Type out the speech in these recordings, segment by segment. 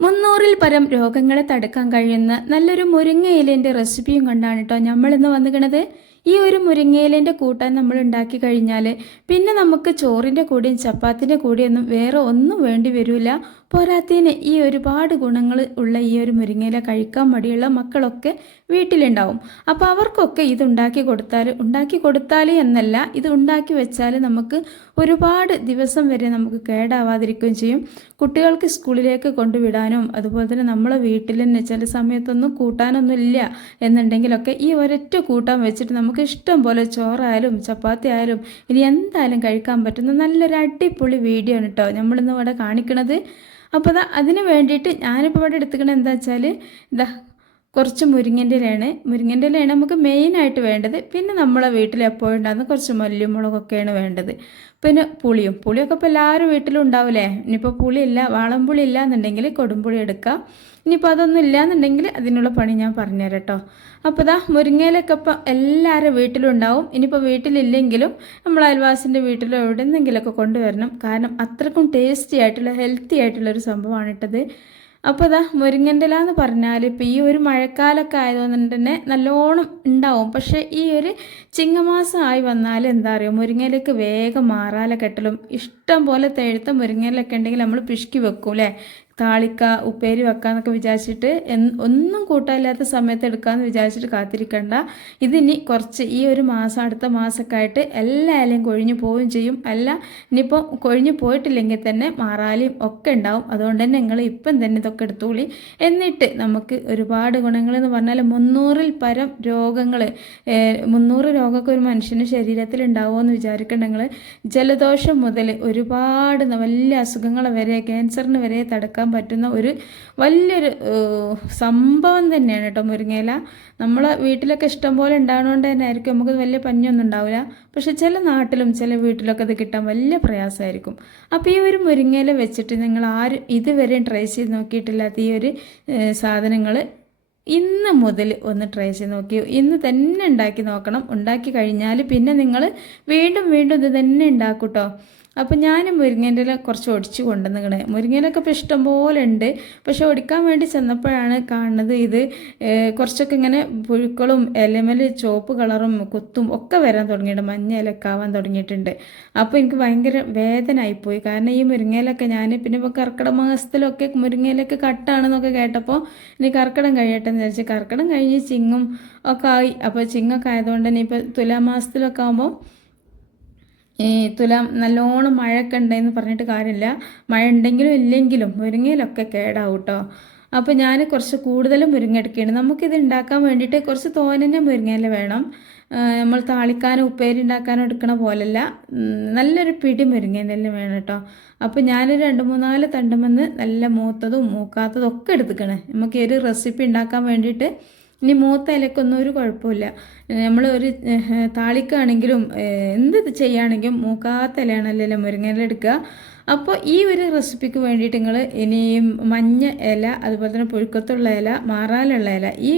മുന്നൂറിൽ പരം രോഗങ്ങളെ തടുക്കാൻ കഴിയുന്ന നല്ലൊരു മുരിങ്ങയിലേന്റെ റെസിപ്പിയും കൊണ്ടാണ് കേട്ടോ നമ്മളിന്ന് വന്നിക്കണത്. ഈ ഒരു മുരിങ്ങയിലേന്റെ കൂട്ടാൻ നമ്മൾ ഉണ്ടാക്കി കഴിഞ്ഞാൽ പിന്നെ നമുക്ക് ചോറിന്റെ കൂടെയും ചപ്പാത്തിന്റെ കൂടെയൊന്നും വേറെ ഒന്നും വേണ്ടി വരില്ല പോരാത്തതിന് ഈ ഒരുപാട് ഗുണങ്ങൾ ഉള്ള ഈ ഒരു മുരിങ്ങയില കഴിക്കാൻ മടിയുള്ള മക്കളൊക്കെ വീട്ടിലുണ്ടാവും. അപ്പോൾ അവർക്കൊക്കെ ഇത് ഉണ്ടാക്കി കൊടുത്താൽ ഉണ്ടാക്കി കൊടുത്താൽ എന്നല്ല ഇത് ഉണ്ടാക്കി വെച്ചാൽ നമുക്ക് ഒരുപാട് ദിവസം വരെ നമുക്ക് കേടാവാതിരിക്കുകയും ചെയ്യും. കുട്ടികൾക്ക് സ്കൂളിലേക്ക് കൊണ്ടുവിടാനും അതുപോലെ തന്നെ നമ്മളെ വീട്ടിൽ തന്നെ ചില സമയത്തൊന്നും കൂട്ടാനൊന്നും ഇല്ല എന്നുണ്ടെങ്കിലൊക്കെ ഈ ഒരൊറ്റ കൂട്ടാൻ വെച്ചിട്ട് നമുക്ക് ഇഷ്ടം പോലെ ചോറായാലും ചപ്പാത്തി ആയാലും ഇനി എന്തായാലും കഴിക്കാൻ പറ്റുന്ന നല്ലൊരു അടിപൊളി വീഡിയോ ആണ് കേട്ടോ നമ്മളിന്ന് ഇവിടെ കാണിക്കണത് അപ്പോൾ അതിന് വേണ്ടിയിട്ട് ഞാനിപ്പോൾ ഇവിടെ എടുത്തുക്കണത് എന്താ വെച്ചാൽ ഇതാ കുറച്ച് മുരിങ്ങന്റെ ഇലയാണ്. മുരിങ്ങന്റെ ഇലയാണ് നമുക്ക് മെയിനായിട്ട് വേണ്ടത്. പിന്നെ നമ്മളെ വീട്ടിൽ എപ്പോഴും ഉണ്ടാകുന്ന കുറച്ച് മല്ലിയും മുളകൊക്കെയാണ് വേണ്ടത്. പിന്നെ പുളിയും. പുളിയൊക്കെ ഇപ്പോൾ എല്ലാവരും വീട്ടിലും ഉണ്ടാവില്ലേ? ഇനിയിപ്പോൾ പുളിയില്ല വാളംപുളി ഇല്ല എന്നുണ്ടെങ്കിൽ കൊടുമ്പുളി എടുക്കാം. ഇനിയിപ്പോൾ അതൊന്നും ഇല്ല എന്നുണ്ടെങ്കിൽ അതിനുള്ള പണി ഞാൻ പറഞ്ഞുതരാം കേട്ടോ. അപ്പോൾ ഇതാ മുരിങ്ങയിലൊക്കെ ഇപ്പോൾ എല്ലാവരും വീട്ടിലും ഉണ്ടാവും. ഇനിയിപ്പോൾ വീട്ടിലില്ലെങ്കിലും നമ്മൾ അയൽവാസിന്റെ വീട്ടിലോ എവിടെ നിന്നെങ്കിലുമൊക്കെ കൊണ്ടുവരണം. കാരണം അത്രക്കും ടേസ്റ്റി ആയിട്ടുള്ള ഹെൽത്തി ആയിട്ടുള്ളൊരു സംഭവമാണ് ഇട്ടത്. അപ്പോൾ ഇതാ മുരിങ്ങന്റെ ഇല എന്ന് പറഞ്ഞാൽ ഇപ്പോൾ ഈ ഒരു മഴക്കാലമൊക്കെ ആയതുകൊണ്ട് തന്നെ നല്ലോണം ഉണ്ടാവും. പക്ഷേ ഈ ഒരു ചിങ്ങമാസം ആയി വന്നാൽ എന്താ പറയുക മുരിങ്ങയിലേക്ക് വേഗം മാറാല കെട്ടലും ഇഷ്ടം പോലെ തെഴുത്ത മുരിങ്ങയിലൊക്കെ ഉണ്ടെങ്കിൽ നമ്മൾ പിഷ്കി വെക്കും അല്ലേ താളിക്ക ഉപ്പേരി വെക്കാന്നൊക്കെ വിചാരിച്ചിട്ട് ഒന്നും കൂട്ടാനില്ലാത്ത സമയത്ത് എടുക്കാമെന്ന് വിചാരിച്ചിട്ട് കാത്തിരിക്കണ്ട. ഇതിനി കുറച്ച് ഈ ഒരു മാസം അടുത്ത മാസമൊക്കെ ആയിട്ട് എല്ലാ ഇലയും കൊഴിഞ്ഞു പോവുകയും ചെയ്യും. അല്ല ഇനിയിപ്പോൾ കൊഴിഞ്ഞു പോയിട്ടില്ലെങ്കിൽ തന്നെ മാറാലിയും ഒക്കെ ഉണ്ടാവും. അതുകൊണ്ട് തന്നെ നിങ്ങൾ ഇപ്പം തന്നെ ഇതൊക്കെ എടുത്തോളി. എന്നിട്ട് നമുക്ക് ഒരുപാട് ഗുണങ്ങൾ എന്ന് പറഞ്ഞാൽ മുന്നൂറിൽ പരം രോഗങ്ങൾ മുന്നൂറ് രോഗമൊക്കെ ഒരു മനുഷ്യന്റെ ശരീരത്തിൽ ഉണ്ടാവുമോ എന്ന് വിചാരിക്കേണ്ട നിങ്ങൾ ജലദോഷം മുതൽ ഒരുപാട് വലിയ അസുഖങ്ങൾ വരെ ക്യാൻസറിന് വരെ തടുക്കാൻ പറ്റുന്ന ഒരു വലിയൊരു സംഭവം തന്നെയാണ് കേട്ടോ മുരിങ്ങയില. നമ്മൾ വീട്ടിലൊക്കെ ഇഷ്ടംപോലെ ഉണ്ടാകുന്നതുകൊണ്ട് തന്നെ ആയിരിക്കും നമുക്ക് വലിയ പഞ്ഞൊന്നും ഉണ്ടാവില്ല പക്ഷെ ചില നാട്ടിലും ചില വീട്ടിലൊക്കെ അത് കിട്ടാൻ വലിയ പ്രയാസമായിരിക്കും. അപ്പോൾ ഈ ഒരു മുരിങ്ങയില വെച്ചിട്ട് നിങ്ങൾ ആരും ഇതുവരെയും ട്രൈ ചെയ്ത് നോക്കിയിട്ടില്ലാത്ത ഈ ഒരു സാധനങ്ങൾ ഇന്ന് മുതൽ ഒന്ന് ട്രൈ ചെയ്ത് നോക്കി. ഇന്ന് തന്നെ ഉണ്ടാക്കി നോക്കണം. ഉണ്ടാക്കി കഴിഞ്ഞാൽ പിന്നെ നിങ്ങൾ വീണ്ടും വീണ്ടും ഇത് തന്നെ ഉണ്ടാക്കും കേട്ടോ. അപ്പോൾ ഞാൻ മുരിങ്ങേന്റെ കുറച്ച് ഒടിച്ച് കൊണ്ടുവന്നിക്കണേ മുരിങ്ങയിലൊക്കെ ഇപ്പോൾ ഇഷ്ടം പോലെ ഉണ്ട് പക്ഷെ ഒടിക്കാൻ വേണ്ടി ചെന്നപ്പോഴാണ് കാണുന്നത് ഇത് കുറച്ചൊക്കെ ഇങ്ങനെ പുഴുക്കളും ഇലമൽ ചുവപ്പ് കളറും കുത്തും ഒക്കെ വരാൻ തുടങ്ങിയിട്ട് മഞ്ഞ ഇലൊക്കെ ആവാൻ തുടങ്ങിയിട്ടുണ്ട്. അപ്പോൾ എനിക്ക് ഭയങ്കര വേദന ആയിപ്പോയി കാരണം ഈ മുരിങ്ങയിലൊക്കെ ഞാൻ പിന്നെ ഇപ്പോൾ കർക്കിടക മാസത്തിലൊക്കെ മുരിങ്ങയിലൊക്കെ കട്ടാണെന്നൊക്കെ കേട്ടപ്പോൾ ഇനി കർക്കിടം കഴിയട്ടെ എന്ന് വിചാരിച്ച് കർക്കിടം കഴിഞ്ഞ് ചിങ്ങും ഒക്കെ ആയി. അപ്പോൾ ചിങ്ങൊക്കെ ആയതുകൊണ്ട് തന്നെ ഇപ്പോൾ തുലാമാസത്തിലൊക്കെ ആകുമ്പോൾ ഈ തുലാം നല്ലോണം മഴയൊക്കെ ഉണ്ടെന്ന് പറഞ്ഞിട്ട് കാര്യമില്ല. മഴ ഉണ്ടെങ്കിലും ഇല്ലെങ്കിലും മുരിങ്ങയിലൊക്കെ കേടാവും കേട്ടോ അപ്പോൾ ഞാൻ കുറച്ച് കൂടുതലും മുരിങ്ങ എടുക്കുകയാണ് നമുക്കിത് ഉണ്ടാക്കാൻ വേണ്ടിയിട്ട് കുറച്ച് തോനന്നെ മുരിങ്ങയില വേണം. നമ്മൾ താളിക്കാനോ ഉപ്പേരി ഉണ്ടാക്കാനോ എടുക്കണ പോലല്ല. നല്ലൊരു പിടി മുരിങ്ങേനെല്ലാം വേണം കേട്ടോ അപ്പോൾ ഞാനൊരു രണ്ട് മൂന്നാൽ തണ്ടുമെന്ന് നല്ല മൂത്തതും മൂക്കാത്തതും ഒക്കെ എടുത്തുക്കണേ. നമുക്ക് ഒരു റെസിപ്പി ഉണ്ടാക്കാൻ വേണ്ടിയിട്ട് ഇനി മൂത്ത ഇലക്കൊന്നും ഒരു കുഴപ്പമില്ല. നമ്മൾ ഒരു താളിക്കാണെങ്കിലും എന്ത് ചെയ്യുകയാണെങ്കിലും മൂക്കാത്ത ഇലയാണല്ലോ മുരിങ്ങയില എടുക്കുക. അപ്പോൾ ഈ ഒരു റെസിപ്പിക്ക് വേണ്ടിയിട്ട് നിങ്ങൾ ഇനിയും മഞ്ഞ ഇല അതുപോലെ തന്നെ പുഴുക്കത്തുള്ള ഇല മാറാലുള്ള ഇല ഈ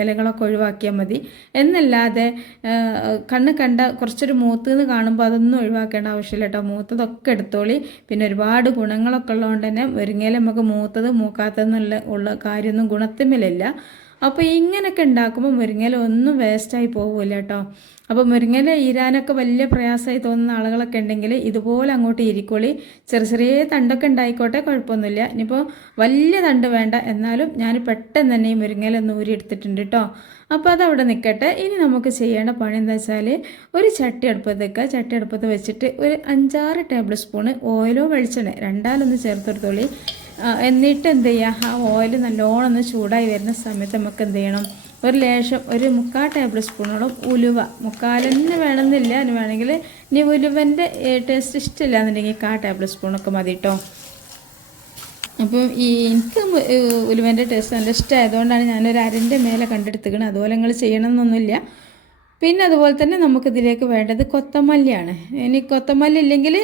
ഇലകളൊക്കെ ഒഴിവാക്കിയാൽ മതി. എന്നല്ലാതെ കണ്ണ് കണ്ട കുറച്ചൊരു മൂത്ത് കാണുമ്പോൾ അതൊന്നും ഒഴിവാക്കേണ്ട ആവശ്യമില്ല കേട്ടോ. മൂത്തതൊക്കെ എടുത്തോളി. പിന്നെ ഒരുപാട് ഗുണങ്ങളൊക്കെ ഉള്ളതുകൊണ്ട് തന്നെ മുരിങ്ങയില നമുക്ക് മൂത്തത് മൂക്കാത്തതെന്നുള്ള ഉള്ള കാര്യമൊന്നും ഗുണത്തിമില്ല അപ്പോൾ ഇങ്ങനെയൊക്കെ ഉണ്ടാക്കുമ്പോൾ മുരിങ്ങല ഒന്നും വേസ്റ്റായി പോകില്ല കേട്ടോ അപ്പോൾ മുരിങ്ങല ഇരാനൊക്കെ വലിയ പ്രയാസമായി തോന്നുന്ന ആളുകളൊക്കെ ഉണ്ടെങ്കിൽ ഇതുപോലെ അങ്ങോട്ട് ഇരിക്കോളി ചെറിയ ചെറിയ തണ്ടൊക്കെ ഉണ്ടായിക്കോട്ടെ കുഴപ്പമൊന്നുമില്ല. ഇനിയിപ്പോൾ വലിയ തണ്ട് വേണ്ട. എന്നാലും ഞാൻ പെട്ടെന്ന് തന്നെ ഈ മുരിങ്ങയില നൂരി എടുത്തിട്ടുണ്ട് കേട്ടോ അപ്പോൾ അതവിടെ നിൽക്കട്ടെ ഇനി നമുക്ക് ചെയ്യേണ്ട പണി എന്താ വെച്ചാൽ ഒരു ചട്ടി അടുപ്പത്ത് വെക്കുക. ചട്ടി അടുപ്പത്ത് വെച്ചിട്ട് ഒരു അഞ്ചാറ് ടേബിൾ സ്പൂണ് ഓയിലോ വെളിച്ചെണ്ണ രണ്ടാലൊന്ന് ചേർത്തെടുത്തോളി എന്നിട്ട് എന്ത് ചെയ്യുക ആ ഓയിൽ നല്ലോണം ഒന്ന് ചൂടായി വരുന്ന സമയത്ത് നമുക്ക് എന്ത് ചെയ്യണം? ഒരു ലേശം ഒരു മുക്കാൽ ടേബിൾ സ്പൂണോളം ഉലുവ മുക്കാലെന്നെ വേണമെന്നില്ല. അതിന് വേണമെങ്കിൽ ഇനി ഉലുവന്റെ ടേസ്റ്റ് ഇഷ്ടമില്ല എന്നുണ്ടെങ്കിൽ കാ ടേബിൾ സ്പൂണൊക്കെ മതി കേട്ടോ അപ്പം ഈ എനിക്ക് ഉലുവന്റെ ടേസ്റ്റ് നല്ല ഇഷ്ടമായതുകൊണ്ടാണ് ഞാനൊരു അരന്റെ മേലെ കണ്ടെടുത്തുക്കണം അതുപോലെ നിങ്ങൾ ചെയ്യണമെന്നൊന്നുമില്ല. പിന്നെ അതുപോലെ തന്നെ നമുക്കിതിലേക്ക് വേണ്ടത് കൊത്തമല്ലിയാണ്. ഇനി കൊത്തമല്ലി ഇല്ലെങ്കിൽ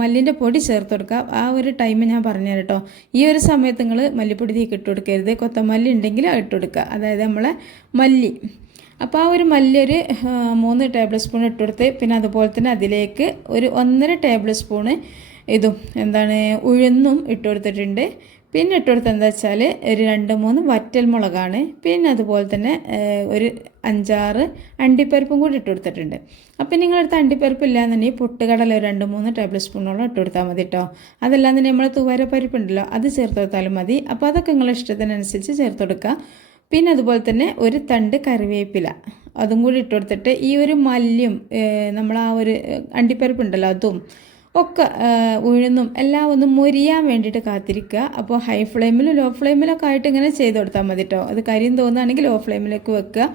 മല്ലിന്റെ പൊടി ചേർത്ത് കൊടുക്കാം ആ ഒരു ടൈം ഞാൻ പറഞ്ഞു കേട്ടോ. ഈ ഒരു സമയത്ത് നിങ്ങൾ മല്ലിപ്പൊടി തീക്ക് ഇട്ട് കൊടുക്കരുത്. കൊത്തമല്ലി ഉണ്ടെങ്കിൽ ഇട്ട് കൊടുക്കുക. അതായത് നമ്മളെ മല്ലി. അപ്പോൾ ആ ഒരു മല്ലി ഒരു മൂന്ന് ടേബിൾ സ്പൂൺ ഇട്ട് കൊടുത്ത് പിന്നെ അതുപോലെ തന്നെ അതിലേക്ക് ഒരു ഒന്നര ടേബിൾ സ്പൂണ് ഇതും എന്താണ് ഉഴുന്നും ഇട്ട് കൊടുത്തിട്ടുണ്ട്. പിന്നെ ഇട്ടുകൊടുത്ത് എന്താ വെച്ചാൽ ഒരു രണ്ട് മൂന്ന് വറ്റൽ മുളകാണ്. പിന്നെ അതുപോലെ തന്നെ ഒരു അഞ്ചാറ് അണ്ടിപ്പരിപ്പും കൂടി ഇട്ട് കൊടുത്തിട്ടുണ്ട് അപ്പം നിങ്ങളടുത്ത് അണ്ടിപ്പരിപ്പ് ഇല്ലാന്നുണ്ടെങ്കിൽ പൊട്ടുകടല ഒരു രണ്ട് മൂന്ന് ടേബിൾ സ്പൂണോളം ഇട്ട് കൊടുത്താൽ മതി കേട്ടോ അതല്ലാതെ നമ്മൾ തുവര പരിപ്പുണ്ടല്ലോ അത് ചേർത്ത് കൊടുത്താലും മതി. അപ്പോൾ അതൊക്കെ നിങ്ങളുടെ ഇഷ്ടത്തിനനുസരിച്ച് ചേർത്ത് കൊടുക്കുക. പിന്നെ അതുപോലെ തന്നെ ഒരു തണ്ട് കറിവേപ്പില അതും കൂടി ഇട്ട് കൊടുത്തിട്ട് ഈ ഒരു മല്ലിയും നമ്മൾ ആ ഒരു അണ്ടിപ്പരിപ്പ് അണ്ടിപ്പരിപ്പുണ്ടല്ലോ അതും ഒക്കെ ഉഴുന്നും എല്ലാം ഒന്ന് മുരിയാൻ വേണ്ടിയിട്ട് കാത്തിരിക്കുക. അപ്പോൾ ഹൈ ഫ്ലെയിമിലും ലോ ഫ്ലെയിമിലൊക്കെ ആയിട്ട് ഇങ്ങനെ ചെയ്ത് കൊടുത്താൽ മതി കേട്ടോ അത് കരിയും തോന്നുകയാണെങ്കിൽ ലോ ഫ്ലെയിമിലേക്ക് വെക്കുക.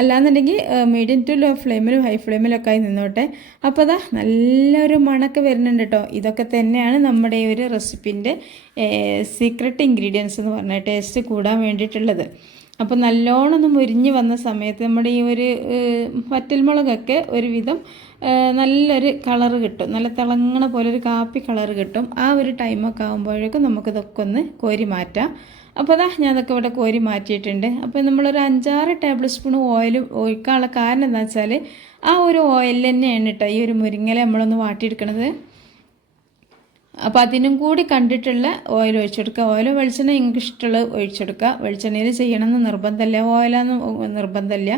അല്ലാന്നുണ്ടെങ്കിൽ മീഡിയം ടു ലോ ഫ്ലെയിമിലും ഹൈ ഫ്ലെയിമിലൊക്കെ ആയി നിന്നോട്ടെ. അപ്പോൾ അതാ നല്ലൊരു മണക്ക് വരുന്നുണ്ട് കേട്ടോ ഇതൊക്കെ തന്നെയാണ് നമ്മുടെ ഈ ഒരു റെസിപ്പിന്റെ സീക്രട്ട് ഇൻഗ്രീഡിയൻസ് എന്ന് പറഞ്ഞാൽ ടേസ്റ്റ് കൂടാൻ വേണ്ടിയിട്ടുള്ളത്. അപ്പോൾ നല്ലോണം ഒന്ന് മുരിഞ്ഞ് വന്ന സമയത്ത് നമ്മുടെ ഈ ഒരു വറ്റൽമുളകൊക്കെ ഒരുവിധം നല്ലൊരു കളറ് കിട്ടും. നല്ല തിളങ്ങണ പോലെ ഒരു കാപ്പി കളറ് കിട്ടും. ആ ഒരു ടൈമൊക്കെ ആകുമ്പോഴേക്കും നമുക്കിതൊക്കെ ഒന്ന് കോരി മാറ്റാം. അപ്പോൾ അതാ ഞാൻ അതൊക്കെ ഇവിടെ കോരി മാറ്റിയിട്ടുണ്ട്. അപ്പോൾ നമ്മളൊരു അഞ്ചാറ് ടേബിൾ സ്പൂൺ ഓയിൽ ഒഴിക്കാനുള്ള കാരണം എന്താ വെച്ചാൽ ആ ഒരു ഓയിൽ തന്നെയാണ് കേട്ടോ ഈ ഒരു മുരിങ്ങല നമ്മളൊന്ന് വാട്ടിയെടുക്കണത്. അപ്പോൾ അതിനും കൂടി കണ്ടിട്ടുള്ള ഓയിൽ ഒഴിച്ചെടുക്കുക. ഓയിലോ വെളിച്ചെണ്ണ നിങ്ങൾക്ക് ഇഷ്ടമുള്ള ഒഴിച്ചെടുക്കുക. വെളിച്ചെണ്ണയിൽ ചെയ്യണമെന്ന് നിർബന്ധമില്ല. ഓയിലാന്ന് നിർബന്ധമില്ല.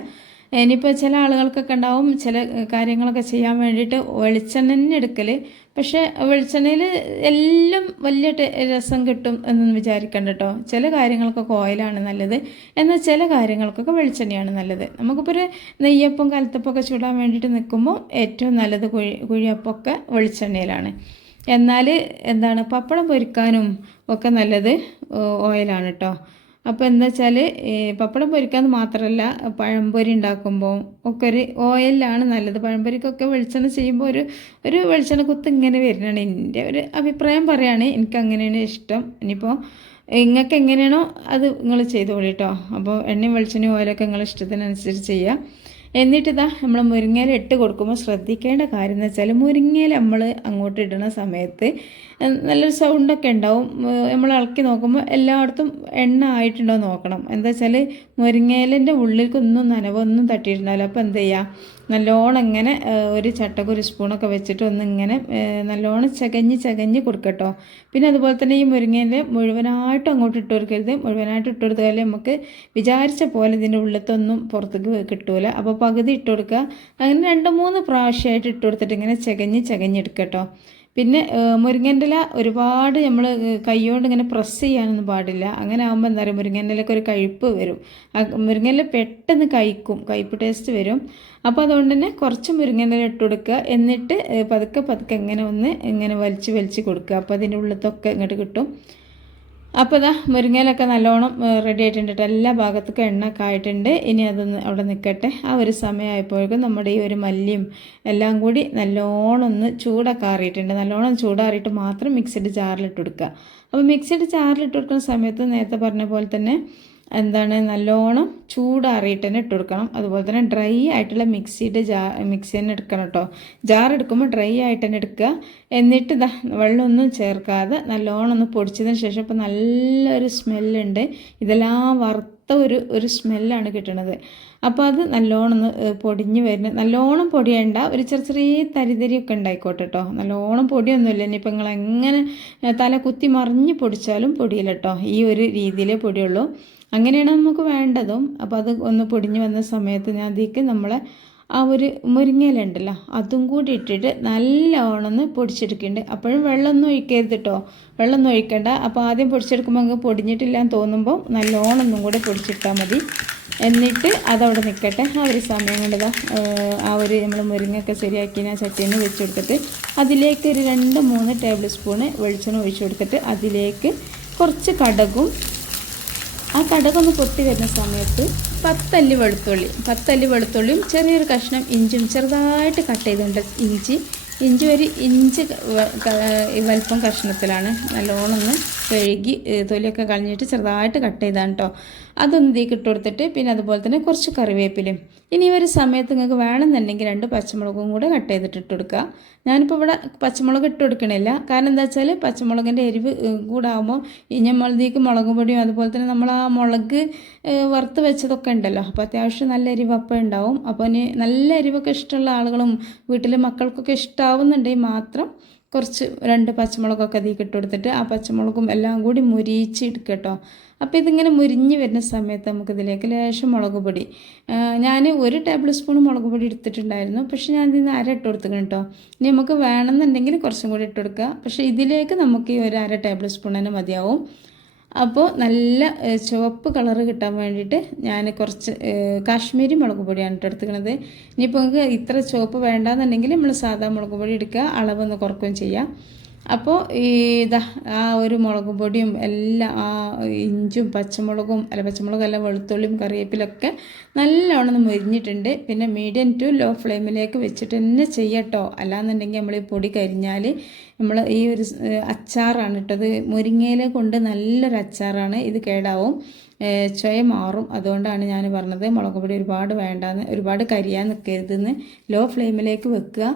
ഇനിയിപ്പോൾ ചില ആളുകൾക്കൊക്കെ ഉണ്ടാവും ചില കാര്യങ്ങളൊക്കെ ചെയ്യാൻ വേണ്ടിയിട്ട് വെളിച്ചെണ്ണ തന്നെ എടുക്കൽ പക്ഷേ വെളിച്ചെണ്ണയിൽ എല്ലാം വലിയ രസം കിട്ടും എന്നൊന്നും വിചാരിക്കണ്ട കേട്ടോ ചില കാര്യങ്ങൾക്കൊക്കെ ഓയിലാണ് നല്ലത്. എന്നാൽ ചില കാര്യങ്ങൾക്കൊക്കെ വെളിച്ചെണ്ണയാണ് നല്ലത്. നമുക്കിപ്പോൾ ഒരു നെയ്യപ്പം കലത്തപ്പൊക്കെ ചൂടാൻ വേണ്ടിയിട്ട് നിൽക്കുമ്പോൾ ഏറ്റവും നല്ലത് കുഴി കുഴിയപ്പമൊക്കെ വെളിച്ചെണ്ണയിലാണ്. എന്നാൽ എന്താണ് പപ്പടം പൊരിക്കാനും ഒക്കെ നല്ലത് ഓയിലാണ് കേട്ടോ അപ്പോൾ എന്താ വെച്ചാൽ പപ്പടം പൊരിക്കാന്ന് മാത്രമല്ല പഴംപൊരി ഉണ്ടാക്കുമ്പോൾ ഒക്കെ ഒരു ഓയിലാണ് നല്ലത്. പഴംപൊരിക്കൊക്കെ വെളിച്ചെണ്ണ ചെയ്യുമ്പോൾ ഒരു ഒരു വെളിച്ചെണ്ണ കുത്ത് ഇങ്ങനെ വരുന്നതാണ് എന്റെ ഒരു അഭിപ്രായം പറയുകയാണ് എനിക്ക് അങ്ങനെയാണ് ഇഷ്ടം. ഇനിയിപ്പോൾ നിങ്ങൾക്ക് എങ്ങനെയാണോ അത് നിങ്ങൾ ചെയ്തോളൂ കേട്ടോ അപ്പോൾ എണ്ണയും വെളിച്ചെണ്ണയും ഓയിലൊക്കെ നിങ്ങൾ ഇഷ്ടത്തിനനുസരിച്ച് ചെയ്യുക എന്നിട്ട് ഇതാ നമ്മൾ മുരിങ്ങയില ഇട്ട് കൊടുക്കുമ്പോൾ ശ്രദ്ധിക്കേണ്ട കാര്യം എന്ന് വെച്ചാൽ മുരിങ്ങയില നമ്മൾ അങ്ങോട്ട് ഇടുന്ന സമയത്ത് നല്ലൊരു സൗണ്ടൊക്കെ ഉണ്ടാവും. നമ്മൾ ഇളക്കി നോക്കുമ്പോൾ എല്ലായിടത്തും എണ്ണ ആയിട്ടുണ്ടോ നോക്കണം. എന്താ വെച്ചാൽ മുരിങ്ങയിലന്റെ ഉള്ളിലേക്കൊന്നും നനവൊന്നും തട്ടിയിട്ടുണ്ടാവില്ല അപ്പോൾ എന്ത് ചെയ്യുക നല്ലോണം ഇങ്ങനെ ഒരു ചട്ടക്ക് ഒരു സ്പൂണൊക്കെ വെച്ചിട്ട് ഒന്ന് ഇങ്ങനെ നല്ലോണം ചകഞ്ഞ് ചകഞ്ഞ് കൊടുക്കട്ടോ. പിന്നെ അതുപോലെ തന്നെ ഈ മുരിങ്ങേന്റെ മുഴുവനായിട്ടും അങ്ങോട്ട് ഇട്ട് കൊടുക്കരുത്. മുഴുവനായിട്ട് ഇട്ട് കൊടുത്താൽ നമുക്ക് വിചാരിച്ച പോലെ ഇതിന്റെ ഉള്ളത്തൊന്നും പുറത്തേക്ക് കിട്ടൂല. അപ്പോൾ പകുതി ഇട്ട് കൊടുക്കുക. അങ്ങനെ രണ്ട് മൂന്ന് പ്രാവശ്യമായിട്ട് ഇട്ട് കൊടുത്തിട്ട് ഇങ്ങനെ ചകഞ്ഞ് ചകഞ്ഞെടുക്കട്ടോ പിന്നെ മുരിങ്ങന്റെ ഇല ഒരുപാട് നമ്മൾ കൈകൊണ്ട് ഇങ്ങനെ പ്രസ് ചെയ്യാനൊന്നും പാടില്ല. അങ്ങനെ ആകുമ്പോൾ എന്താ പറയുക മുരിങ്ങന്റെ ഒരു കയ്പ്പ് വരും. മുരിങ്ങന്റെ പെട്ടെന്ന് കഴിക്കും. കയ്പ്പ് ടേസ്റ്റ് വരും. അപ്പോൾ അതുകൊണ്ട് തന്നെ കുറച്ച് മുരിങ്ങന്റെ ഇല ഇട്ട് കൊടുക്കുക. എന്നിട്ട് പതുക്കെ പതുക്കെ ഇങ്ങനെ ഒന്ന് ഇങ്ങനെ വലിച്ച് വലിച്ച് കൊടുക്കുക. അപ്പോൾ അതിന്റെ ഉള്ളിലത്തൊക്കെ ഇങ്ങോട്ട് കിട്ടും. അപ്പോൾ ഇതാ മുരിങ്ങയിലൊക്കെ നല്ലോണം റെഡി ആയിട്ടുണ്ട് ട്ടോ. എല്ലാ ഭാഗത്തേക്കും എണ്ണൊക്കെ ആയിട്ടുണ്ട്. ഇനി അതൊന്ന് അവിടെ നിൽക്കട്ടെ ആ ഒരു സമയമായപ്പോഴേക്കും നമ്മുടെ ഈ ഒരു മല്ലിയും എല്ലാം കൂടി നല്ലോണം ഒന്ന് ചൂടൊക്കെ ആറിയിട്ടുണ്ട്. നല്ലോണം ചൂടാറിയിട്ട് മാത്രം മിക്സിഡ് ജാറിലിട്ട് കൊടുക്കുക. അപ്പോൾ മിക്സിഡ് ജാറിലിട്ട് കൊടുക്കുന്ന സമയത്ത് നേരത്തെ പറഞ്ഞ പോലെ തന്നെ എന്താണ് നല്ലോണം ചൂടാറിയിട്ട് തന്നെ ഇട്ട് കൊടുക്കണം അതുപോലെ തന്നെ ഡ്രൈ ആയിട്ടുള്ള മിക്സിയുടെ ജാ മിക്സി തന്നെ എടുക്കണം കേട്ടോ ജാർ എടുക്കുമ്പോൾ ഡ്രൈ ആയിട്ട് തന്നെ എടുക്കുക. എന്നിട്ട് ഇതാ വെള്ളമൊന്നും ചേർക്കാതെ നല്ലോണം ഒന്ന് പൊടിച്ചതിന് ശേഷം ഇപ്പോൾ നല്ലൊരു സ്മെല്ലുണ്ട് ഇതെല്ലാം വറുത്ത ഒരു ഒരു സ്മെല്ലാണ് കിട്ടുന്നത് അപ്പോൾ അത് നല്ലോണം ഒന്ന് പൊടിഞ്ഞ് വരുന്ന നല്ലോണം പൊടിയണ്ട ഒരു ചെറിയ ചെറിയ തരിതരിയൊക്കെ ഉണ്ടായിക്കോട്ടെ കേട്ടോ നല്ലോണം പൊടിയൊന്നുമില്ല. ഇനിയിപ്പോൾ നിങ്ങൾ എങ്ങനെ തല കുത്തി മറിഞ്ഞ് പൊടിച്ചാലും പൊടിയില്ല കേട്ടോ ഈ ഒരു രീതിയിലേ പൊടിയുള്ളൂ. അങ്ങനെയാണ് നമുക്ക് വേണ്ടതും. അപ്പോൾ അത് ഒന്ന് പൊടിഞ്ഞ് വന്ന സമയത്ത് ഞാൻ അതിലേക്ക് നമ്മളെ ആ ഒരു മുരിങ്ങയില ഉണ്ടല്ലോ അതും കൂടി ഇട്ടിട്ട് നല്ലവണ്ണം ഒന്ന് പൊടിച്ചെടുക്കുന്നുണ്ട്. അപ്പോഴും വെള്ളമൊന്നും ഒഴിക്കരുത് കേട്ടോ വെള്ളമൊന്നും ഒഴിക്കണ്ട. അപ്പോൾ ആദ്യം പൊടിച്ചെടുക്കുമ്പോൾ അങ്ങ് പൊടിഞ്ഞിട്ടില്ല എന്ന് തോന്നുമ്പോൾ നല്ലോണം ഒന്നും കൂടെ പൊടിച്ചിട്ടാൽ മതി. എന്നിട്ട് അതവിടെ നിൽക്കട്ടെ ആ ഒരു സമയം കൊണ്ടതാ ആ ഒരു നമ്മൾ മുരിങ്ങയൊക്കെ ശരിയാക്കി ഞാൻ ചട്ടിയിൽ വെച്ച് കൊടുത്തിട്ട് അതിലേക്ക് ഒരു രണ്ട് മൂന്ന് ടേബിൾ സ്പൂണ് വെളിച്ചെണ്ണ ഒഴിച്ച് കൊടുത്തിട്ട് അതിലേക്ക് കുറച്ച് കടകും. ആ കടകൊന്ന് പൊട്ടി വരുന്ന സമയത്ത് പത്തല്ലി വെളുത്തുള്ളി പത്തല്ലി വെളുത്തുള്ളിയും ചെറിയൊരു കഷ്ണം ഇഞ്ചും ചെറുതായിട്ട് കട്ട് ചെയ്തിട്ടുണ്ട് ഇഞ്ചി ഇഞ്ചി ഒരു ഇഞ്ച് വലുപ്പം കഷ്ണത്തിലാണ് നല്ലോണം കഴുകി തൊലിയൊക്കെ കളഞ്ഞിട്ട് ചെറുതായിട്ട് കട്ട് ചെയ്താണ് കേട്ടോ അതൊന്ന് ഇതിലേക്ക് ഇട്ട് കൊടുത്തിട്ട് പിന്നെ അതുപോലെ തന്നെ കുറച്ച് കറിവേപ്പിലയും. ഇനി ഒരു സമയത്ത് നിങ്ങൾക്ക് വേണമെന്നുണ്ടെങ്കിൽ രണ്ട് പച്ചമുളകും കൂടെ കട്ട് ചെയ്തിട്ട് ഇട്ട് കൊടുക്കുക ഞാനിപ്പോൾ ഇവിടെ പച്ചമുളക് ഇട്ട് കൊടുക്കണില്ല. കാരണം എന്താ വെച്ചാൽ പച്ചമുളകിന്റെ എരിവ് കൂടാകുമ്പോൾ ഇനി നമ്മളിതേക്ക് മുളക് പൊടിയും അതുപോലെ തന്നെ നമ്മൾ ആ മുളക് വറുത്ത് വെച്ചതൊക്കെ ഉണ്ടല്ലോ. അപ്പോൾ അത്യാവശ്യം നല്ല എരിവ് അപ്പം ഉണ്ടാവും. അപ്പോൾ ഇനി നല്ല എരിവൊക്കെ ഇഷ്ടമുള്ള ആളുകളും വീട്ടിലെ മക്കൾക്കൊക്കെ ഇഷ്ടമാവുന്നുണ്ടെങ്കിൽ മാത്രം കുറച്ച് രണ്ട് പച്ചമുളകൊക്കെ അതിലേക്ക് ഇട്ട് കൊടുത്തിട്ട് ആ പച്ചമുളകും എല്ലാം കൂടി മുരിച്ച് എടുക്കുക കേട്ടോ അപ്പോൾ ഇതിങ്ങനെ മുരിഞ്ഞ് വരുന്ന സമയത്ത് നമുക്കിതിലേക്ക് ലേശം മുളക് പൊടി. ഞാൻ ഒരു ടേബിൾ സ്പൂൺ മുളക് പൊടി എടുത്തിട്ടുണ്ടായിരുന്നു. പക്ഷേ ഞാൻ ഇതിന് അര ഇട്ട് കൊടുത്തിക്കണം കേട്ടോ ഇനി നമുക്ക് വേണമെന്നുണ്ടെങ്കിൽ കുറച്ചും കൂടി ഇട്ട് കൊടുക്കുക പക്ഷേ ഇതിലേക്ക് നമുക്ക് ഈ ഒരു അര ടേബിൾ സ്പൂൺ തന്നെ മതിയാവും. അപ്പോൾ നല്ല ചുവപ്പ് കളറ് കിട്ടാൻ വേണ്ടിയിട്ട് ഞാൻ കുറച്ച് കാശ്മീരി മുളക് പൊടിയാണ് കേട്ടോ എടുത്തുക്കണത് ഇനിയിപ്പോൾ നിങ്ങൾക്ക് ഇത്ര ചുവപ്പ് വേണ്ടാന്നുണ്ടെങ്കിൽ നമ്മൾ സാധാ മുളക് പൊടി എടുക്കുക അളവൊന്ന് കുറക്കുകയും ചെയ്യാം. അപ്പോൾ ഇതാ ആ ഒരു മുളക് പൊടിയും എല്ലാം ആ ഇഞ്ചും പച്ചമുളകും അല്ല പച്ചമുളകും അല്ല വെളുത്തുള്ളിയും കറിവേപ്പിലൊക്കെ നല്ലോണം മൊരിഞ്ഞിട്ടുണ്ട്. പിന്നെ മീഡിയം ടു ലോ ഫ്ലെയിമിലേക്ക് വെച്ചിട്ട് തന്നെ ചെയ്യട്ടോ. അല്ലാന്നുണ്ടെങ്കിൽ നമ്മൾ ഈ പൊടി കരിഞ്ഞാൽ നമ്മൾ ഈ ഒരു അച്ചാറാണ് ഇട്ടത്. മുരിങ്ങയില കൊണ്ട് നല്ലൊരു അച്ചാറാണ്. ഇത് കേടാവും. ചുയ മാറും. അതുകൊണ്ടാണ് ഞാൻ പറഞ്ഞത് മുളക് പൊടി ഒരുപാട് വേണ്ടാന്ന് ഒരുപാട് കരിയാൻ നിൽക്കരുതെന്ന് ലോ ഫ്ലെയിമിലേക്ക് വെക്കുക.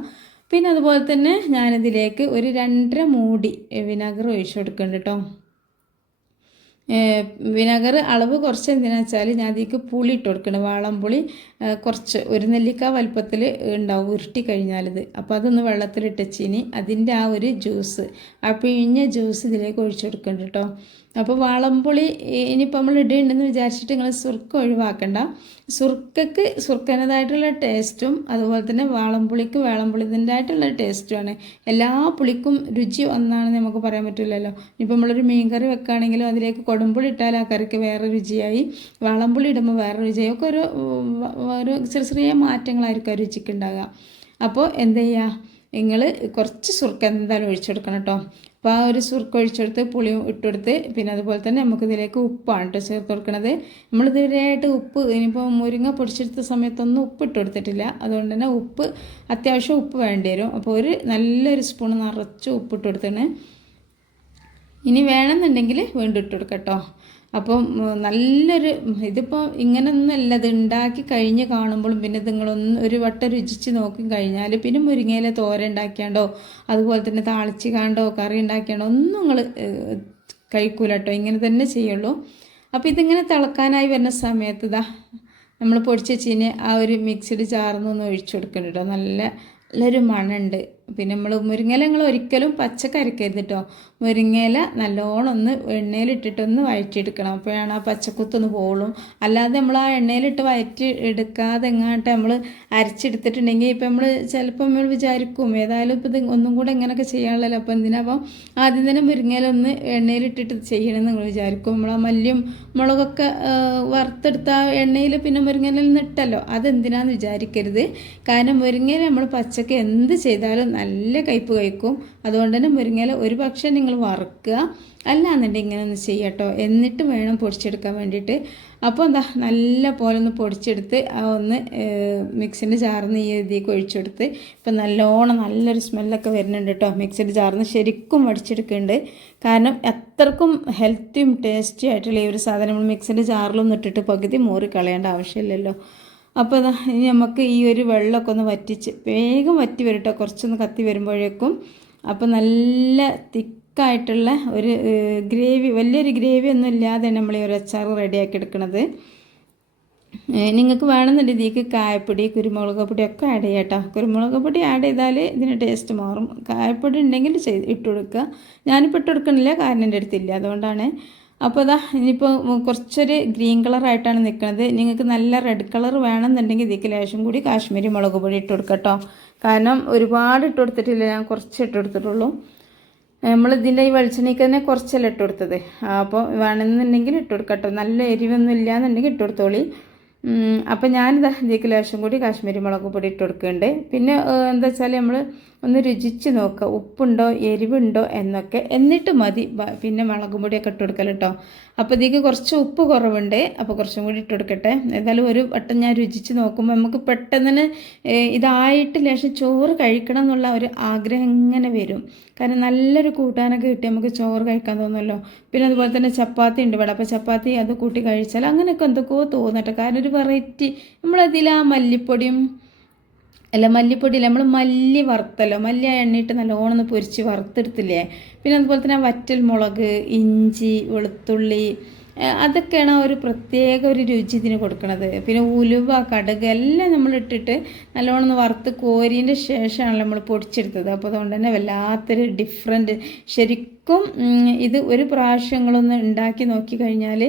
പിന്നെ അതുപോലെ തന്നെ ഞാനിതിലേക്ക് ഒരു രണ്ടര മൂടി വിനാഗർ ഒഴിച്ചു കൊടുക്കുന്നുണ്ട് കേട്ടോ വിനാഗർ അളവ് കുറച്ച് എന്തിനാ വെച്ചാൽ ഞാൻ അതിലേക്ക് പുളി ഇട്ട് കൊടുക്കണം വാളംപുളി കുറച്ച് ഒരു നെല്ലിക്ക വലുപ്പത്തിൽ ഉണ്ടാവും ഉരുട്ടി കഴിഞ്ഞാലിത് അപ്പോൾ അതൊന്ന് വെള്ളത്തിലിട്ടച്ചിനി അതിന്റെ ആ ഒരു ജ്യൂസ് ആ പിഴിഞ്ഞ ജ്യൂസ് ഇതിലേക്ക് ഒഴിച്ചു കൊടുക്കുന്നുണ്ട് കേട്ടോ അപ്പോൾ വാളംപുളി ഇനിയിപ്പോൾ നമ്മൾ ഇടുന്നുണ്ടെന്ന് വിചാരിച്ചിട്ട് നിങ്ങൾ സുർക്ക ഒഴിവാക്കണ്ട. സുർക്കക്ക് സുർക്കനതായിട്ടുള്ള ടേസ്റ്റും അതുപോലെ തന്നെ വാളംപുളിക്ക് വാളംപുളിതിന്റെ ആയിട്ടുള്ള ടേസ്റ്റുമാണ്. എല്ലാ പുളിക്കും രുചി ഒന്നാണെന്ന് നമുക്ക് പറയാൻ പറ്റില്ലല്ലോ. ഇനിയിപ്പോൾ നമ്മളൊരു മീൻകറി വെക്കുകയാണെങ്കിലും അതിലേക്ക് കൊടുമ്പുളി ഇട്ടാൽ ആ കറിക്ക് വേറെ രുചിയായി. വാളംപുളി ഇടുമ്പോൾ വേറെ രുചിയായി. ഒക്കെ ഒരു ഒരു ചെറിയ ചെറിയ മാറ്റങ്ങളായിരിക്കും ആ രുചിക്ക് ഉണ്ടാകുക അപ്പോൾ എന്ത് ചെയ്യുക നിങ്ങൾ കുറച്ച് സുർക്ക എന്തായാലും ഒഴിച്ചെടുക്കണം കേട്ടോ അപ്പോൾ ആ ഒരു സുർക്കൊഴിച്ചെടുത്ത് പുളി ഇട്ടെടുത്ത് പിന്നെ അതുപോലെ തന്നെ നമുക്ക് ഇതിലേക്ക് ഉപ്പാണ് കേട്ടോ ചേർത്ത് കൊടുക്കണത്. നമ്മൾ ഇതുവരെയായിട്ട് ഉപ്പ് ഇനിയിപ്പോൾ മുരിങ്ങ പൊടിച്ചെടുത്ത സമയത്തൊന്നും ഉപ്പ് ഇട്ട് കൊടുത്തിട്ടില്ല. അതുകൊണ്ട് തന്നെ ഉപ്പ് അത്യാവശ്യം ഉപ്പ് വേണ്ടി വരും. അപ്പോൾ ഒരു നല്ലൊരു സ്പൂൺ നിറച്ച് ഉപ്പ് ഇട്ട് കൊടുത്തേണ്. ഇനി വേണമെന്നുണ്ടെങ്കിൽ വീണ്ടും ഇട്ട് കൊടുക്കാം കേട്ടോ അപ്പം നല്ലൊരു ഇതിപ്പോൾ ഇങ്ങനൊന്നുമല്ല ഇത് ഉണ്ടാക്കി കഴിഞ്ഞ് കാണുമ്പോഴും പിന്നെ നിങ്ങളൊന്ന് ഒരു വട്ടം രുചിച്ച് നോക്കി കഴിഞ്ഞാൽ പിന്നെ മുരിങ്ങയിലെ തോര ഉണ്ടാക്കിയാണ്ടോ അതുപോലെ തന്നെ താളിച്ച് കാണ്ടോ കറി ഉണ്ടാക്കിയാണ്ടോ ഒന്നും നിങ്ങൾ കഴിക്കൂല കേട്ടോ ഇങ്ങനെ തന്നെ ചെയ്യുള്ളൂ. അപ്പോൾ ഇതിങ്ങനെ തിളക്കാനായി വരുന്ന സമയത്ത് ഇതാ നമ്മൾ പൊടിച്ച് വെച്ചിന് ആ ഒരു മിക്സിഡ് ചാർന്നൊന്ന് ഒഴിച്ചു കൊടുക്കണം കേട്ടോ നല്ല നല്ലൊരു മണമുണ്ട്. പിന്നെ നമ്മൾ മുരിങ്ങയില നിങ്ങൾ ഒരിക്കലും പച്ചക്ക് അരക്കരുത് കേട്ടോ മുരിങ്ങയില നല്ലോണം ഒന്ന് എണ്ണയിലിട്ടിട്ടൊന്ന് വഴറ്റിയെടുക്കണം. അപ്പോഴാണ് ആ പച്ചക്കുത്തൊന്ന് പോളും. അല്ലാതെ നമ്മൾ ആ എണ്ണയിലിട്ട് വഴറ്റി എടുക്കാതെ എങ്ങാട്ട് നമ്മൾ അരച്ചെടുത്തിട്ടുണ്ടെങ്കിൽ ഇപ്പം നമ്മൾ ചിലപ്പോൾ നമ്മൾ വിചാരിക്കും ഏതായാലും ഇപ്പം ഇത് ഒന്നും കൂടെ എങ്ങനെയൊക്കെ ചെയ്യാനുള്ളല്ലോ അപ്പോൾ എന്തിനാ അപ്പം ആദ്യം തന്നെ മുരിങ്ങയില ഒന്ന് എണ്ണയിലിട്ടിട്ട് ചെയ്യണമെന്ന് നിങ്ങൾ വിചാരിക്കും. നമ്മൾ ആ മല്ലിയും മുളകൊക്കെ വറുത്തെടുത്ത ആ എണ്ണയിൽ പിന്നെ മുരിങ്ങയില നിന്ന് ഇട്ടല്ലോ. അതെന്തിനാന്ന് വിചാരിക്കരുത്. കാരണം മുരിങ്ങയില നമ്മൾ പച്ചക്ക് എന്ത് ചെയ്താലും നല്ല കയ്പ്പ് കഴിക്കും. അതുകൊണ്ട് തന്നെ മുരിങ്ങയില ഒരു പക്ഷേ നിങ്ങൾ വറുക്കുക. അല്ലാന്നുണ്ടെങ്കിൽ ഇങ്ങനെ ഒന്ന് ചെയ്യട്ടോ. എന്നിട്ട് വേണം പൊടിച്ചെടുക്കാൻ വേണ്ടിയിട്ട്. അപ്പോൾ എന്താ നല്ല പോലെ ഒന്ന് പൊടിച്ചെടുത്ത് ആ ഒന്ന് മിക്സിന്റെ ചാർന്ന് ഈ ഇതിലേക്ക് ഒഴിച്ചെടുത്ത്. ഇപ്പം നല്ലോണം നല്ലൊരു സ്മെല്ലൊക്കെ വരുന്നുണ്ട് കേട്ടോ മിക്സിന്റെ ചാർന്ന് ശരിക്കും വടിച്ചെടുക്കുന്നുണ്ട്. കാരണം അത്രക്കും ഹെൽത്തിയും ടേസ്റ്റി ആയിട്ടുള്ള ഈ ഒരു സാധനം നമ്മൾ മിക്സിന്റെ ജാറിലൊന്നും ഇട്ടിട്ട് പകുതി മൂറി കളയേണ്ട ആവശ്യമില്ലല്ലോ. അപ്പോൾ ഇനി നമുക്ക് ഈ ഒരു വെള്ളമൊക്കെ ഒന്ന് വറ്റിച്ച് വേഗം വറ്റി വരും കേട്ടോ കുറച്ചൊന്ന് കത്തി വരുമ്പോഴേക്കും. അപ്പോൾ നല്ല തിക്കായിട്ടുള്ള ഒരു ഗ്രേവി വലിയൊരു ഗ്രേവി ഒന്നും ഇല്ലാതെ നമ്മൾ ഈ ഒരു അച്ചാർ റെഡിയാക്കി എടുക്കുന്നത് നിങ്ങൾക്ക് വേണമെന്നുണ്ടെങ്കിൽ ഇതിക്ക് കായപ്പൊടി കുരുമുളക് പൊടി ഒക്കെ ആഡ് ചെയ്യാം കേട്ടോ കുരുമുളക് പൊടി ആഡ് ചെയ്താൽ ഇതിന് ടേസ്റ്റ് മാറും. കായപ്പൊടി ഉണ്ടെങ്കിൽ ചെയ്ത് ഇട്ട് കൊടുക്കുക. ഞാനിപ്പോൾ ഇട്ട് കൊടുക്കണില്ല കാരണം എന്റെ അടുത്തില്ല അതുകൊണ്ടാണ് അപ്പോൾ ഇതാ ഇനിയിപ്പോൾ കുറച്ചൊരു ഗ്രീൻ കളറായിട്ടാണ് നിൽക്കുന്നത് നിങ്ങൾക്ക് നല്ല റെഡ് കളർ വേണമെന്നുണ്ടെങ്കിൽ ഇതിലേക്ക് ലേശം കൂടി കാശ്മീരി മുളക് പൊടി ഇട്ട് കൊടുക്കട്ടോ കേട്ടോ. കാരണം ഒരുപാട് ഇട്ട് കൊടുത്തിട്ടില്ല ഞാൻ കുറച്ച് ഇട്ട് കൊടുത്തിട്ടുള്ളൂ. നമ്മൾ ഇതിന്റെ ഈ വെളിച്ചെണ്ണയ്ക്ക് തന്നെ കുറച്ചല്ല ഇട്ട് കൊടുത്തത്. അപ്പോൾ വേണമെന്നുണ്ടെങ്കിൽ ഇട്ട് കൊടുക്കട്ടോ നല്ല എരിവൊന്നും ഇല്ലയെന്നുണ്ടെങ്കിൽ ഇട്ട് കൊടുത്തോളി. അപ്പോൾ ഞാനിതാ ഇതിലേക്ക് ലേശം കൂടി കാശ്മീരി മുളക് പൊടി ഇട്ട് കൊടുക്കുന്നുണ്ട്. പിന്നെ എന്താ വെച്ചാൽ നമ്മൾ ഒന്ന് രുചിച്ച് നോക്കുക ഉപ്പുണ്ടോ എരിവുണ്ടോ എന്നൊക്കെ എന്നിട്ട് മതി. പിന്നെ മുളക് പൊടിയൊക്കെ ഇട്ട് കൊടുക്കൽ കേട്ടോ അപ്പോൾ ഇതിക്ക് കുറച്ച് ഉപ്പ് കുറവുണ്ട്. അപ്പോൾ കുറച്ചും കൂടി ഇട്ട് കൊടുക്കട്ടെ. ഏതായാലും ഒരു വട്ടം ഞാൻ രുചിച്ച് നോക്കുമ്പോൾ നമുക്ക് പെട്ടെന്ന് ഇതായിട്ട് ലേശം ചോറ് കഴിക്കണം എന്നുള്ള ഒരു ആഗ്രഹം ഇങ്ങനെ വരും. കാരണം നല്ലൊരു കൂട്ടാനൊക്കെ കിട്ടി നമുക്ക് ചോറ് കഴിക്കാൻ തോന്നുമല്ലോ പിന്നെ അതുപോലെ തന്നെ ചപ്പാത്തി ഉണ്ട് ഇവിടെ. അപ്പോൾ ചപ്പാത്തി അത് കൂട്ടി കഴിച്ചാൽ അങ്ങനെയൊക്കെ എന്തൊക്കെയോ തോന്നട്ടെ കാരണം ഒരു വെറൈറ്റി നമ്മളതിൽ ആ മല്ലിപ്പൊടിയും അല്ല മല്ലിപ്പൊടി നമ്മൾ മല്ലി വറുത്തല്ലോ. മല്ലി എണ്ണയിട്ട് നല്ലോണം ഒന്ന് പൊരിച്ച് വറുത്തെടുത്തില്ലേ? പിന്നെ അതുപോലെ തന്നെ വറ്റൽ മുളക് ഇഞ്ചി വെളുത്തുള്ളി അതൊക്കെയാണ് ഒരു പ്രത്യേക ഒരു രുചി ഇതിന് കൊടുക്കുന്നത് പിന്നെ ഉലുവ കടുക് എല്ലാം നമ്മൾ ഇട്ടിട്ട് നല്ലോണം ഒന്ന് വറുത്ത് കോരിന്റെ ശേഷമാണല്ലോ നമ്മൾ പൊടിച്ചെടുത്തത്. അപ്പോൾ അതുകൊണ്ട് തന്നെ വല്ലാത്തൊരു ഡിഫറെന്റ് ശരിക്കും ഉം, ഇത് ഒരു പ്രാവശ്യങ്ങളൊന്ന് ഉണ്ടാക്കി നോക്കി കഴിഞ്ഞാൽ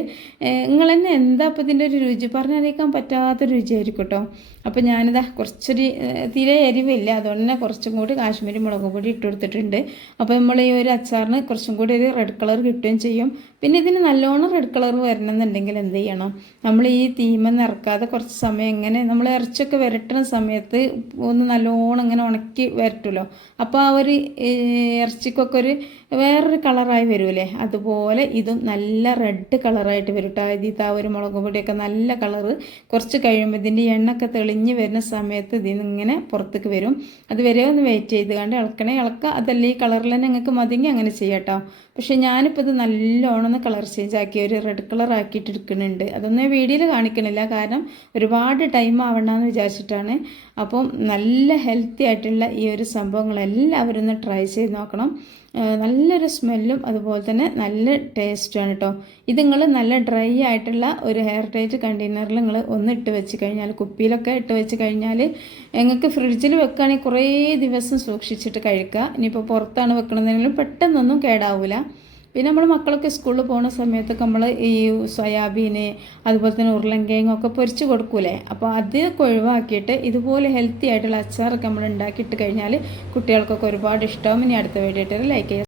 നിങ്ങൾ തന്നെ എന്താ അപ്പോൾ ഇതിന്റെ ഒരു രുചി? പറഞ്ഞറിയിക്കാൻ പറ്റാത്ത രുചിയായിരിക്കും കേട്ടോ അപ്പോൾ ഞാനിതാ കുറച്ചൊരു തീരെ എരിവില്ല. അതുകൊണ്ട് തന്നെ കുറച്ചും കൂടി കാശ്മീരി മുളക് പൊടി ഇട്ട് കൊടുത്തിട്ടുണ്ട്. അപ്പോൾ നമ്മൾ ഈ ഒരു അച്ചാറിന് കുറച്ചും കൂടി ഒരു റെഡ് കളർ കിട്ടുകയും ചെയ്യും. പിന്നെ ഇതിന് നല്ലോണം റെഡ് കളർ വരണമെന്നുണ്ടെങ്കിൽ എന്ത് ചെയ്യണം? നമ്മൾ ഈ തീമെന്ന് ഇറക്കാതെ കുറച്ച് സമയം ഇങ്ങനെ നമ്മൾ ഇറച്ചൊക്കെ വരട്ടുന്ന സമയത്ത് ഒന്ന് നല്ലോണം ഇങ്ങനെ ഉണക്കി വരട്ടുമല്ലോ അപ്പോൾ ആ ഒരു ഇറച്ചിക്കൊക്കെ ഒരു വേറൊരു കളറായി വരുമല്ലേ അതുപോലെ ഇതും നല്ല റെഡ് കളറായിട്ട് വരും കേട്ടോ ഇതിൽ ആ ഒരു മുളക് പൊടിയൊക്കെ നല്ല കളറ് കുറച്ച് കഴിയുമ്പോൾ ഇതിന്റെ എണ്ണൊക്കെ തെളിഞ്ഞ് വരുന്ന സമയത്ത് ഇതിൽ ഇങ്ങനെ പുറത്തേക്ക് വരും. അതുവരെ ഒന്ന് വെയിറ്റ് ചെയ്ത് കണ്ട് ഇളക്കണേ. ഇളക്കുക അതല്ല ഈ കളറിൽ തന്നെ നിങ്ങൾക്ക് മതിങ്ങി അങ്ങനെ ചെയ്യാം കേട്ടോ പക്ഷെ ഞാനിപ്പോൾ ഇത് നല്ലോണം ഒന്ന് കളർ ചേഞ്ച് ആക്കി ഒരു റെഡ് കളർ ആക്കിയിട്ട് എടുക്കുന്നുണ്ട്. അതൊന്നും വീഡിയോയിൽ കാണിക്കണില്ല. കാരണം ഒരുപാട് ടൈം ആവണമെന്ന് വിചാരിച്ചിട്ടാണ്. അപ്പം നല്ല ഹെൽത്തി ആയിട്ടുള്ള ഈ ഒരു സംഭവങ്ങളെല്ലാവരും ഒന്ന് ട്രൈ ചെയ്ത് നോക്കണം. നല്ലൊരു സ്മെല്ലും അതുപോലെ തന്നെ നല്ല ടേസ്റ്റുമാണ് കേട്ടോ ഇത് നിങ്ങൾ നല്ല ഡ്രൈ ആയിട്ടുള്ള ഒരു ഹെയർ ടൈറ്റ് കണ്ടെയ്നറിൽ നിങ്ങൾ ഒന്ന് ഇട്ട് വെച്ച് കഴിഞ്ഞാൽ കുപ്പിയിലൊക്കെ ഇട്ട് വെച്ച് കഴിഞ്ഞാൽ നിങ്ങൾക്ക് ഫ്രിഡ്ജിൽ വെക്കുകയാണെങ്കിൽ കുറേ ദിവസം സൂക്ഷിച്ചിട്ട് കഴിക്കുക ഇനിയിപ്പോൾ പുറത്താണ് വെക്കണമെന്നെങ്കിലും പെട്ടെന്നൊന്നും കേടാവില്ല പിന്നെ നമ്മൾ മക്കളൊക്കെ സ്കൂളിൽ പോകുന്ന സമയത്തൊക്കെ നമ്മൾ ഈ സോയാബീന് അതുപോലെ തന്നെ ഉരുളൻകിഴങ്ങ് ഒക്കെ പൊരിച്ച് കൊടുക്കൂലേ? അപ്പോൾ അതൊക്കെ ഒഴിവാക്കിയിട്ട് ഇതുപോലെ ഹെൽത്തി ആയിട്ടുള്ള അച്ചാറൊക്കെ നമ്മൾ ഉണ്ടാക്കിയിട്ട് കഴിഞ്ഞാൽ കുട്ടികൾക്കൊക്കെ ഒരുപാട് ഇഷ്ടമാവും ഇനി അടുത്ത വീഡിയോ ലൈക്ക് ചെയ്യുക